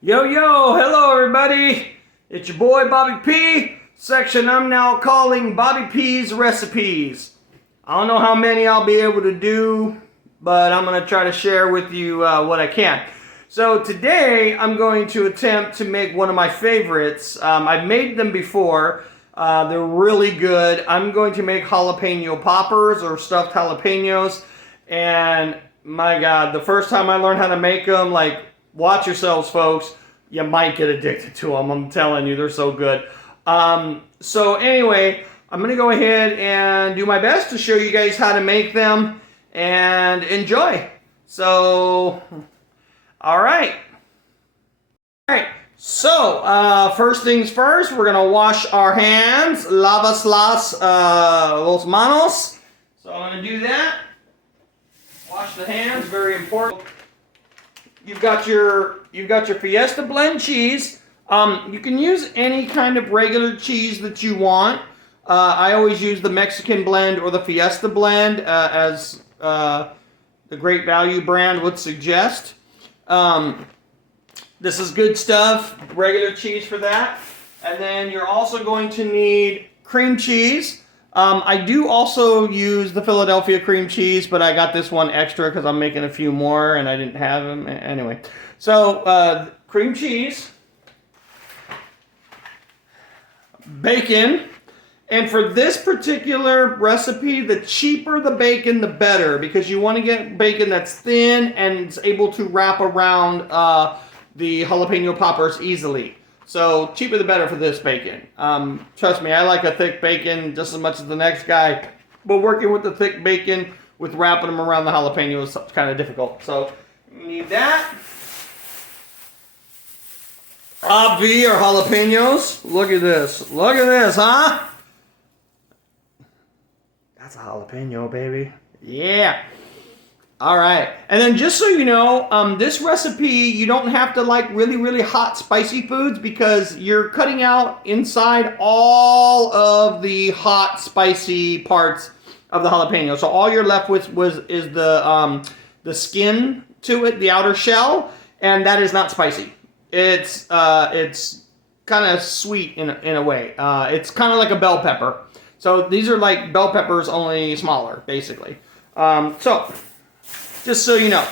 Yo, yo, hello everybody. It's your boy Bobby P, section I'm now calling Bobby P's Recipes. I don't know how many I'll be able to do, but I'm going to try to share with you what I can. So today I'm going to attempt to make one of my favorites. I've made them before. They're really good. I'm going to make jalapeno poppers or stuffed jalapenos. And my God, the first time I learned how to make them, like, watch yourselves, folks. You might get addicted to them. I'm telling you, they're so good. So anyway, I'm going to go ahead and do my best to show you guys how to make them and enjoy. So, all right. All right. So, first things first, we're going to wash our hands. Lavas los manos. So I'm going to do that. Wash the hands, very important. You've got your Fiesta blend cheese. You can use any kind of regular cheese that you want. I always use the Mexican blend or the Fiesta blend as the Great Value brand would suggest. This is good stuff, regular cheese for that. And then you're also going to need cream cheese. I do also use the Philadelphia cream cheese, but I got this one extra because I'm making a few more and I didn't have them. Anyway, so cream cheese, bacon, and for this particular recipe, the cheaper the bacon, the better, because you want to get bacon that's thin and is able to wrap around the jalapeno poppers easily. So, cheaper the better for this bacon. Trust me, I like a thick bacon just as much as the next guy. But working with the thick bacon, with wrapping them around the jalapeno is kind of difficult. So, you need that. Obvi or jalapenos. Look at this. Look at this, huh? That's a jalapeno, baby. Yeah. All right, and then just so you know, this recipe, you don't have to like really, really hot, spicy foods because you're cutting out inside all of the hot, spicy parts of the jalapeno. So all you're left with is the skin to it, the outer shell, and that is not spicy. It's kind of sweet in a way. It's kind of like a bell pepper. So these are like bell peppers, only smaller, basically. Just so you know.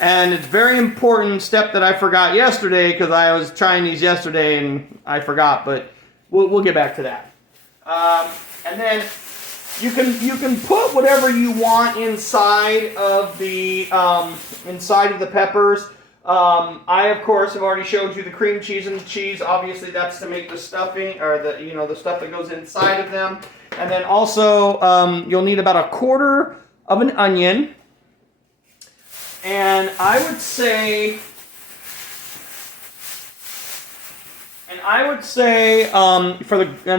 And it's a very important step that I forgot yesterday because I was trying these yesterday and I forgot, but we'll get back to that. And then you can put whatever you want inside of the peppers. I of course have already showed you the cream cheese and the cheese. Obviously that's to make the stuffing or the stuff that goes inside of them. And then also you'll need about a quarter of an onion. And I would say, and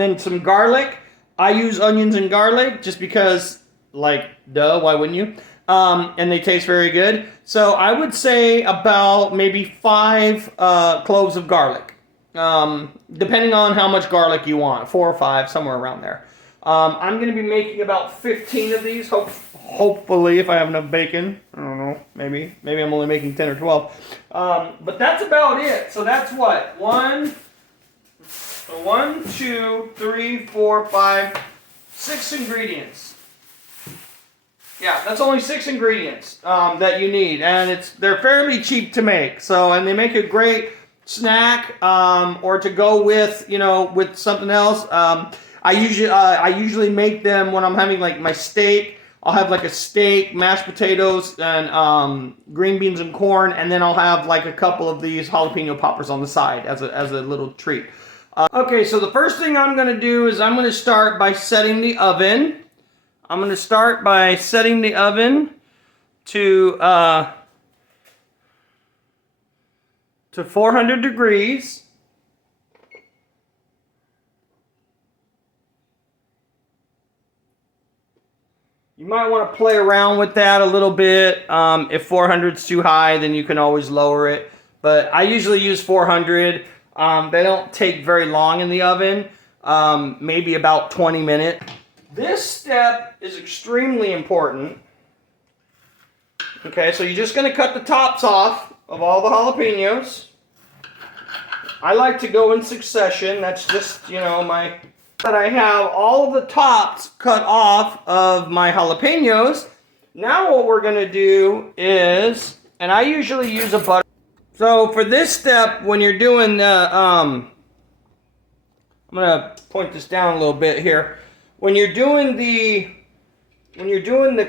then some garlic. I use onions and garlic just because, like, duh, why wouldn't you? And they taste very good. So I would say about maybe 5 cloves of garlic, depending on how much garlic you want, 4 or 5, somewhere around there. I'm going to be making about 15 of these, hopefully, if I have enough bacon. I don't know, maybe I'm only making 10 or 12. But that's about it. So that's what? 1, 2, 3, 4, 5, 6 ingredients. Yeah, that's only 6 ingredients that you need. And they're fairly cheap to make. So, and they make a great snack or to go with, with something else. I usually make them when I'm having like my steak. I'll have like a steak, mashed potatoes, and green beans and corn, and then I'll have like a couple of these jalapeno poppers on the side as a little treat. Okay, so the first thing I'm going to do is I'm going to start by setting the oven. I'm going to start by setting the oven to 400 degrees. You might want to play around with that a little bit. If 400 is too high, then you can always lower it. But I usually use 400. They don't take very long in the oven, maybe about 20 minutes. This step is extremely important. Okay, so you're just going to cut the tops off of all the jalapenos. I like to go in succession. That's just, you know, But I have all of the tops cut off of my jalapenos. Now what we're going to do is, and I usually use a butter. So for this step, when you're doing the, I'm going to point this down a little bit here. When you're doing the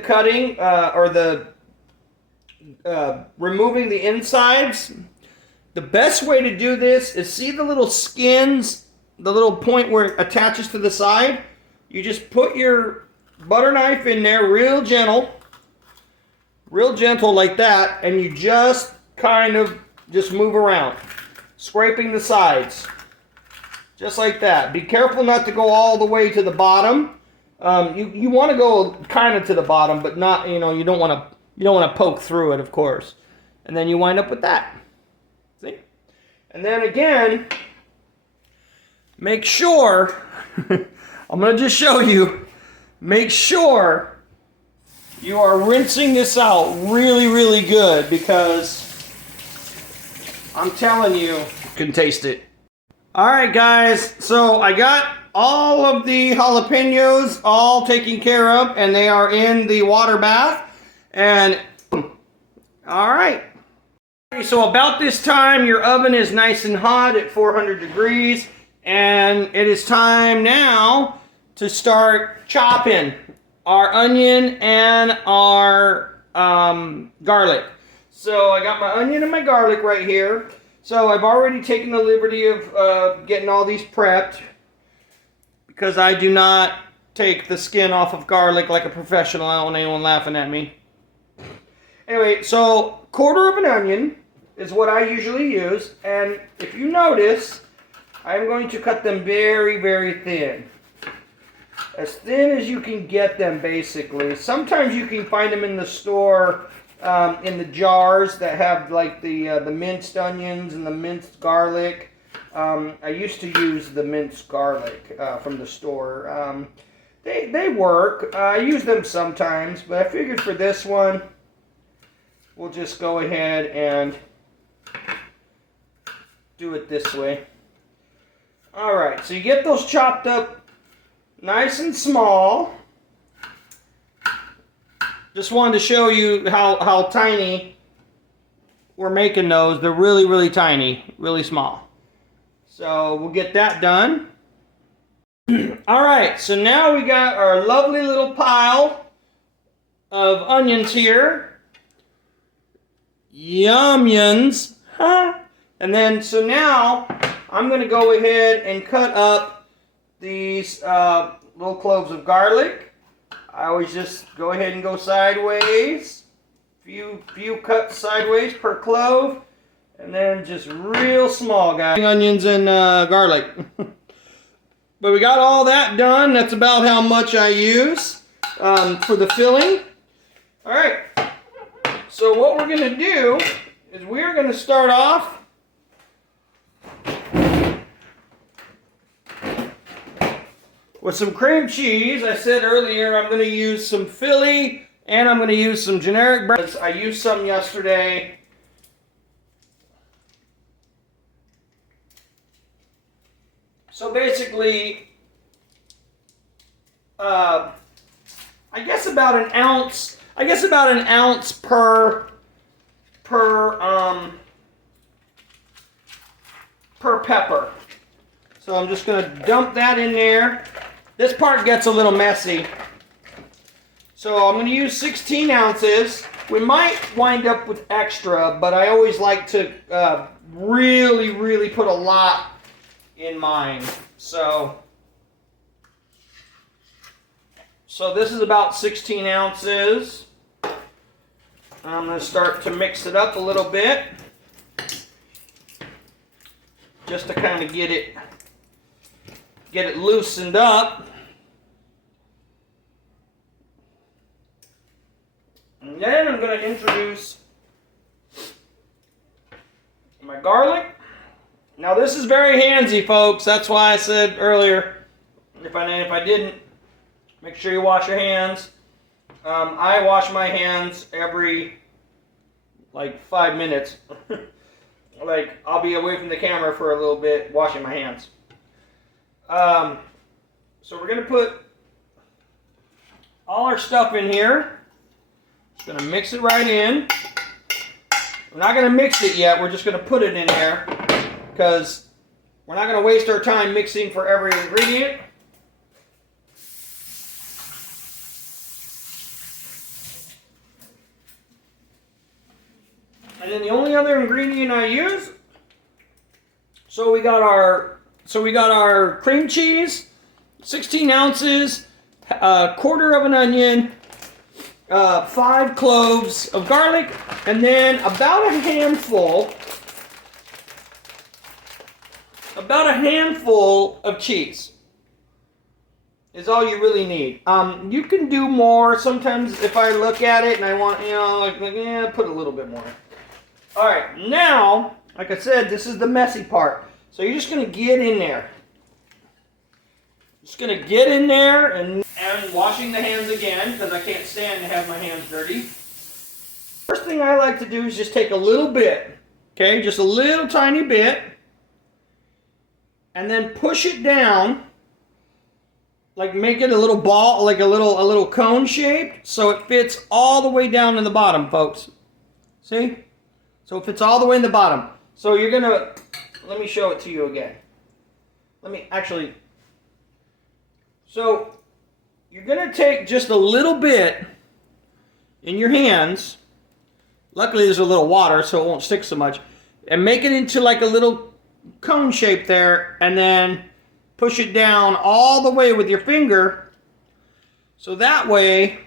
cutting, or the removing the insides, the best way to do this is, see the little skins, the little point where it attaches to the side? You just put your butter knife in there real gentle like that, and you just kind of just move around, scraping the sides, just like that. Be careful not to go all the way to the bottom. You want to go kind of to the bottom, but not, you know, you don't want to poke through it, of course. And then you wind up with that. See? And then again, make sure, I'm going to just show you, make sure you are rinsing this out really, really good, because I'm telling you, you can taste it. Alright guys, so I got all of the jalapenos all taken care of, and they are in the water bath. And alright, so about this time your oven is nice and hot at 400 degrees, and it is time now to start chopping our onion and our garlic. So I got my onion and my garlic right here. So I've already taken the liberty of getting all these prepped, because I do not take the skin off of garlic like a professional. I don't want anyone laughing at me. Anyway, so quarter of an onion is what I usually use, and if you notice, I'm going to cut them very, very thin. As thin as you can get them, basically. Sometimes you can find them in the store in the jars that have like the minced onions and the minced garlic. I used to use the minced garlic from the store. They work. I use them sometimes, but I figured for this one, we'll just go ahead and do it this way. Alright, so you get those chopped up nice and small. Just wanted to show you how tiny we're making those. They're really, really tiny, really small. So we'll get that done. Alright, so now we got our lovely little pile of onions here. Yum-yuns. And then, so now I'm going to go ahead and cut up these little cloves of garlic. I always just go ahead and go sideways. Few cuts sideways per clove. And then just real small, guys. Onions and garlic. But we got all that done. That's about how much I use for the filling. Alright. So what we're going to do is we're going to start off with some cream cheese. I said earlier I'm going to use some Philly, and I'm going to use some generic brands. I used some yesterday. So basically, I guess about an ounce. I guess about an ounce per pepper. So I'm just going to dump that in there. This part gets a little messy. So I'm going to use 16 ounces. We might wind up with extra, but I always like to really, really put a lot in mine. So this is about 16 ounces. I'm going to start to mix it up a little bit, just to kind of get it loosened up. And then I'm going to introduce my garlic. Now this is very handsy, folks. That's why I said earlier, if I didn't, make sure you wash your hands. I wash my hands every like 5 minutes. like I'll be away from the camera for a little bit washing my hands. So we're gonna put all our stuff in here. Just gonna mix it right in. We're not gonna mix it yet, we're just gonna put it in there because we're not gonna waste our time mixing for every ingredient. And then the only other ingredient I use, so we got our cream cheese, 16 ounces, a quarter of an onion, 5 cloves of garlic, and then about a handful of cheese is all you really need. You can do more. Sometimes if I look at it and I want, put a little bit more. All right, now, like I said, this is the messy part. So you're just gonna get in there. Just gonna get in there and washing the hands again because I can't stand to have my hands dirty. First thing I like to do is just take a little bit, okay, just a little tiny bit, and then push it down, like make it a little ball, like a little cone shaped, so it fits all the way down in the bottom, folks. See? So it fits all the way in the bottom. So you're gonna, let me show it to you again. So you're gonna take just a little bit in your hands. Luckily there's a little water so it won't stick so much. And make it into like a little cone shape there, and then push it down all the way with your finger. So that way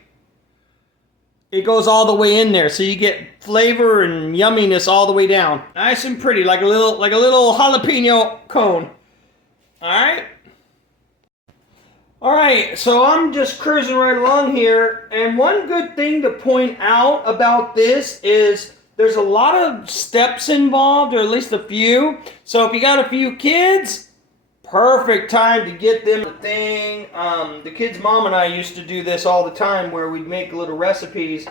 it goes all the way in there, so you get flavor and yumminess all the way down. Nice and pretty, like a little jalapeno cone. All right, so I'm just cruising right along here, and one good thing to point out about this is there's a lot of steps involved, or at least a few. So if you got a few kids, perfect time to get them the thing. The kids' mom and I used to do this all the time, where we'd make little recipes,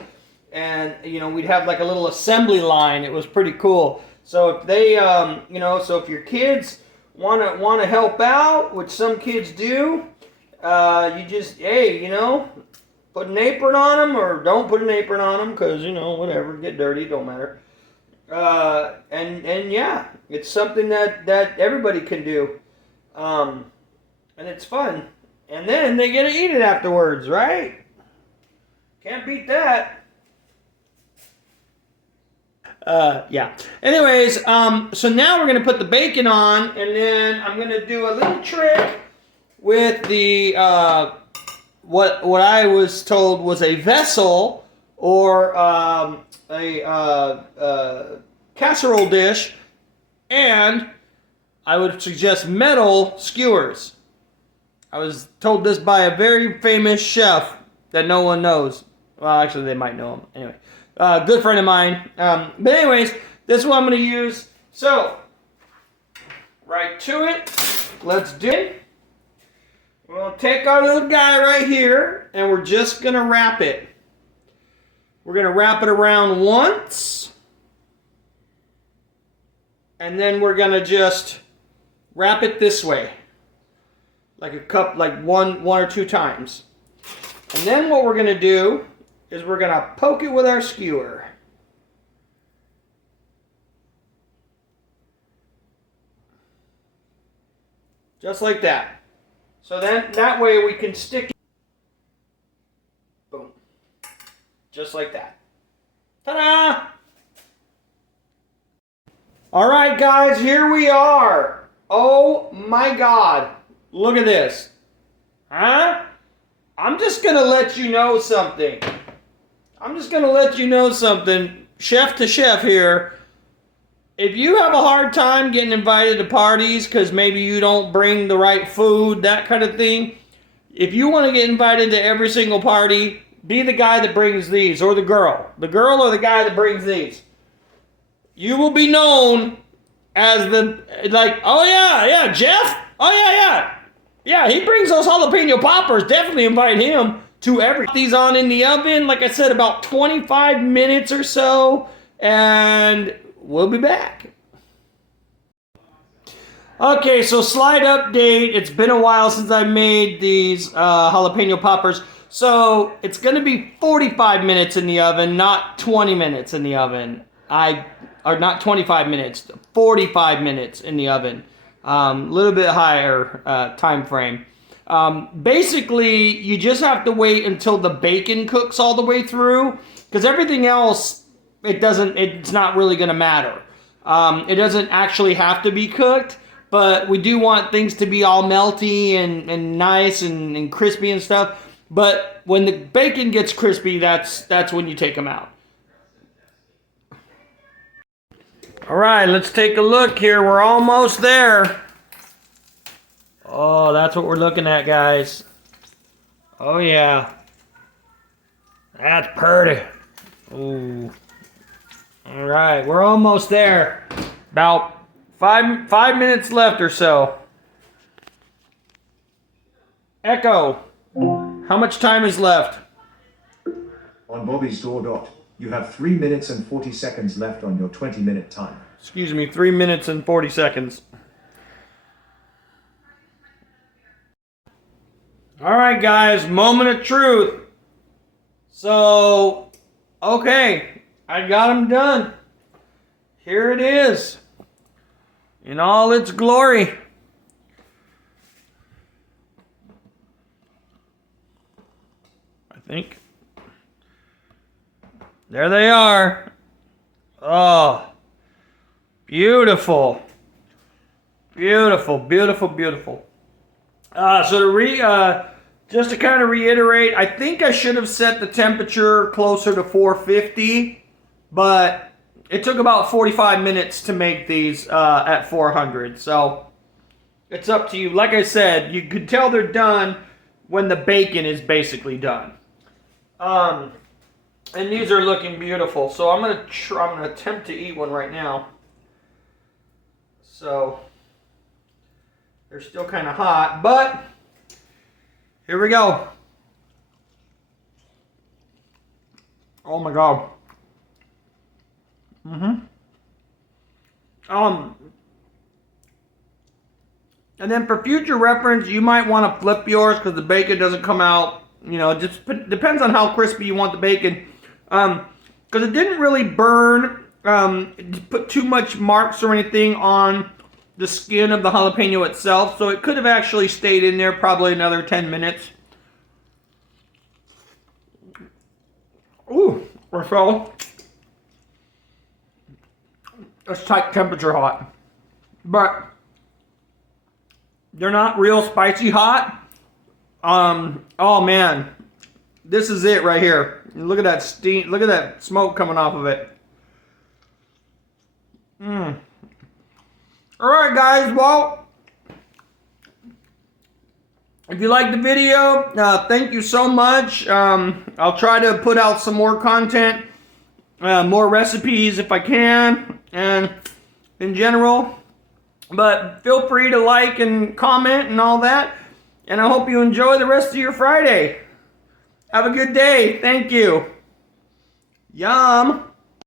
and we'd have like a little assembly line. It was pretty cool. So if they, so if your kids wanna help out, which some kids do, you just put an apron on them, or don't put an apron on them, because whatever, get dirty, don't matter. And yeah, it's something that everybody can do. And it's fun. And then they get to eat it afterwards, right? Can't beat that. Yeah. Anyways, so now we're going to put the bacon on, and then I'm going to do a little trick with the, what I was told was a vessel, or a casserole dish, and I would suggest metal skewers. I was told this by a very famous chef that no one knows. Well, actually, they might know him. Anyway, good friend of mine. But anyways, this is what I'm going to use. So, right to it. Let's do it. We'll take our little guy right here, and we're just going to wrap it. We're going to wrap it around once. And then we're going to just wrap it this way, like a cup, like one or two times. And then what we're going to do is we're going to poke it with our skewer. Just like that. So then that way we can stick it. Boom. Just like that. Ta-da! All right, guys, here we are. Oh my God, look at this. Huh? I'm just going to let you know something. Chef to chef here. If you have a hard time getting invited to parties because maybe you don't bring the right food, that kind of thing, if you want to get invited to every single party, be the guy that brings these, or the girl. The girl or the guy that brings these. You will be known as oh yeah, Jeff? Oh yeah, he brings those jalapeno poppers. Definitely invite him to these on in the oven, like I said, about 25 minutes or so, and we'll be back. Okay, so slight update. It's been a while since I made these jalapeno poppers. So it's going to be 45 minutes in the oven, not 20 minutes in the oven. Or not 25 minutes, 45 minutes in the oven. A little bit higher time frame. Basically, you just have to wait until the bacon cooks all the way through, because everything else, it's not really going to matter. It doesn't actually have to be cooked. But we do want things to be all melty and nice and crispy and stuff. But when the bacon gets crispy, that's when you take them out. All right, let's take a look here. We're almost there. Oh, that's what we're looking at, guys. Oh, yeah. That's pretty. Ooh. All right, we're almost there. About 5 minutes left or so. Echo, how much time is left? On Bobby's door dot, you have 3 minutes and 40 seconds left on your 20-minute timer. Excuse me, 3 minutes and 40 seconds. All right, guys, moment of truth. So, okay, I got them done. Here it is. In all its glory. I think. There they are. Oh. Beautiful. Beautiful, beautiful, beautiful. Just to kind of reiterate, I think I should have set the temperature closer to 450, but it took about 45 minutes to make these at 400, so it's up to you. Like I said, you could tell they're done when the bacon is basically done. And these are looking beautiful, so I'm gonna attempt to eat one right now. So they're still kind of hot, but here we go. Oh my God. And then for future reference, you might want to flip yours because the bacon doesn't come out, you know, it just depends on how crispy you want the bacon. Because it didn't really burn, put too much marks or anything on the skin of the jalapeno itself, so it could have actually stayed in there probably another 10 minutes. Ooh, or so. It's type temperature hot. But they're not real spicy hot. Oh man. This is it right here. Look at that steam, look at that smoke coming off of it. Alright guys, well, if you liked the video, thank you so much. I'll try to put out some more content, more recipes if I can, and in general. But feel free to like and comment and all that. And I hope you enjoy the rest of your Friday. Have a good day. Thank you. Yum.